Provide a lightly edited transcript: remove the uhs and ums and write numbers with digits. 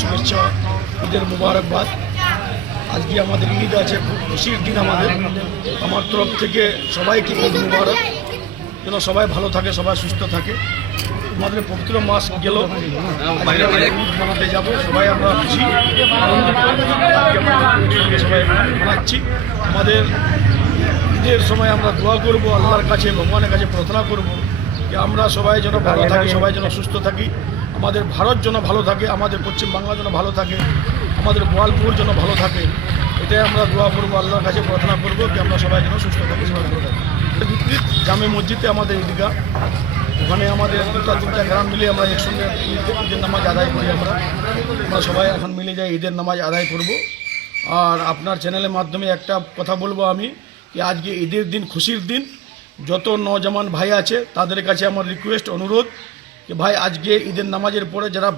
শুভেচ্ছা, ঈদের মুবারকবাদ। আজকে আমাদের ঈদ আছে, খুব খুশির দিন আমাদের। আমার তরফ থেকে সবাইকে ঈদ মুবারক, যেন সবাই ভালো থাকে, সবাই সুস্থ থাকে। আমাদের পবিত্র মাস গেল, ঈদ মানাতে যাবো, সবাই আমরা খুশি সবাই মানাচ্ছি। আমাদের ঈদের সময় আমরা দোয়া করব, আল্লাহর কাছে, ভগবানের কাছে প্রার্থনা করব যে আমরা সবাই যেন ভালো থাকি, সবাই যেন সুস্থ থাকি, আমাদের ভারত যেন ভালো থাকে, আমাদের পশ্চিমবাংলা যেন ভালো থাকে, আমাদের গোয়ালপুর যেন ভালো থাকে। এটাই আমরা দোয়া করবো, আল্লাহর কাছে প্রার্থনা করবো যে আমরা সবাই যেন সুস্থ থাকি, সবাই ভালো থাকি। জামে মসজিদে আমাদের ঈদগাহ, ওখানে আমাদের তিনটা গ্রাম মিলে আমরা একসঙ্গে ঈদের নামাজ আদায় করি। আমরা সবাই এখন মিলে যাই, ঈদের নামাজ আদায় করব। আর আপনার চ্যানেলের মাধ্যমে একটা কথা বলবো আমি, যে আজকে ঈদের দিন, খুশির দিন। যত নওজওয়ান ভাই আছে তাদের কাছে আমার রিকোয়েস্ট, অনুরোধ যে ভাই আজকে ঈদের নামাজের পরে যারা